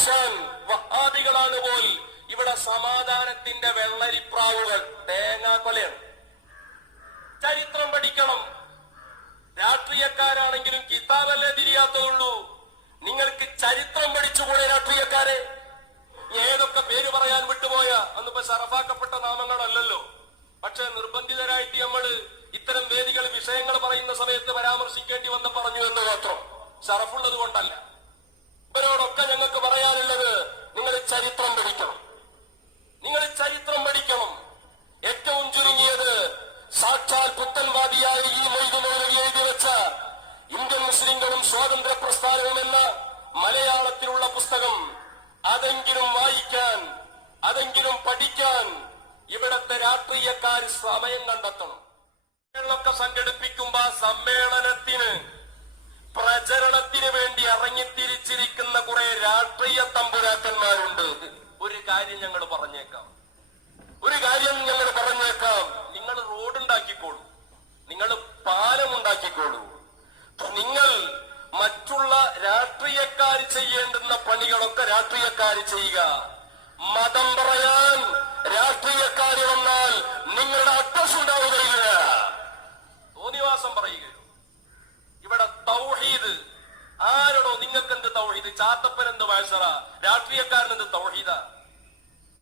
Khorasan വഹാബികളാണ് പോൽ ഇവിടെ സമാധാനത്തിന്റെ വെള്ളരിപ്രാവുകൾ തേങ്ങാക്കൊലയാണ് ചരിത്രം പഠിക്കണം. രാഷ്ട്രീയക്കാരാണെങ്കിലും കിതാബല്ലേ തിരിയാത്തതുള്ളൂ. നിങ്ങൾക്ക് ചരിത്രം പഠിച്ചുകൂടെ രാഷ്ട്രീയക്കാരെ? ഏതൊക്കെ പേര് പറയാൻ വിട്ടുപോയ? അന്നിപ്പോ ശറഫാക്കപ്പെട്ട നാമങ്ങളല്ലല്ലോ. പക്ഷെ നിർബന്ധിതരായിട്ട് നമ്മൾ ഇത്തരം വേദികൾ വിഷയങ്ങൾ പറയുന്ന സമയത്ത് പരാമർശിക്കേണ്ടി വന്ന് പറഞ്ഞു എന്ന് മാത്രം. സറഫുള്ളത് കൊണ്ടല്ല ഇവരോടൊക്കെ ഞങ്ങൾക്ക് പറയാനുള്ളത് നിങ്ങൾ ചരിത്രം പഠിക്കണം. നിങ്ങൾ ചരിത്രം പഠിക്കണം. ഏറ്റവും ചുരുങ്ങിയത് സാക്ഷാൽ പുത്തൻവാദിയായ ഈ മൈതുമൗലവി എഴുതി വെച്ച ഇന്ത്യൻ മുസ്ലിങ്ങളും സ്വാതന്ത്ര്യ പ്രസ്ഥാനവും എന്ന മലയാളത്തിലുള്ള പുസ്തകം അതെങ്കിലും വായിക്കാൻ അതെങ്കിലും പഠിക്കാൻ ഇവിടത്തെ രാഷ്ട്രീയക്കാർ സമയം കണ്ടെത്തണം. സംഘടിപ്പിക്കുമ്പോ ആ രാഷ്ട്രീയ തമ്പുരാക്കന്മാരുണ്ട്. ഒരു കാര്യം ഞങ്ങൾ പറഞ്ഞേക്കാം. ഒരു കാര്യം ഞങ്ങൾ പറഞ്ഞേക്കാം. നിങ്ങൾ റോഡ് ഉണ്ടാക്കിക്കോളൂ നിങ്ങൾ പാലം ഉണ്ടാക്കിക്കോളൂ നിങ്ങൾ മറ്റുള്ള രാഷ്ട്രീയക്കാർ ചെയ്യേണ്ടുന്ന പണികളൊക്കെ രാഷ്ട്രീയക്കാർ ചെയ്യുക. മതം പറയാൻ ചാത്തപ്പൻ എന്ത് വാഴ്സറ രാഷ്ട്രീയക്കാരൻ എന്ത് തൗഹീദ?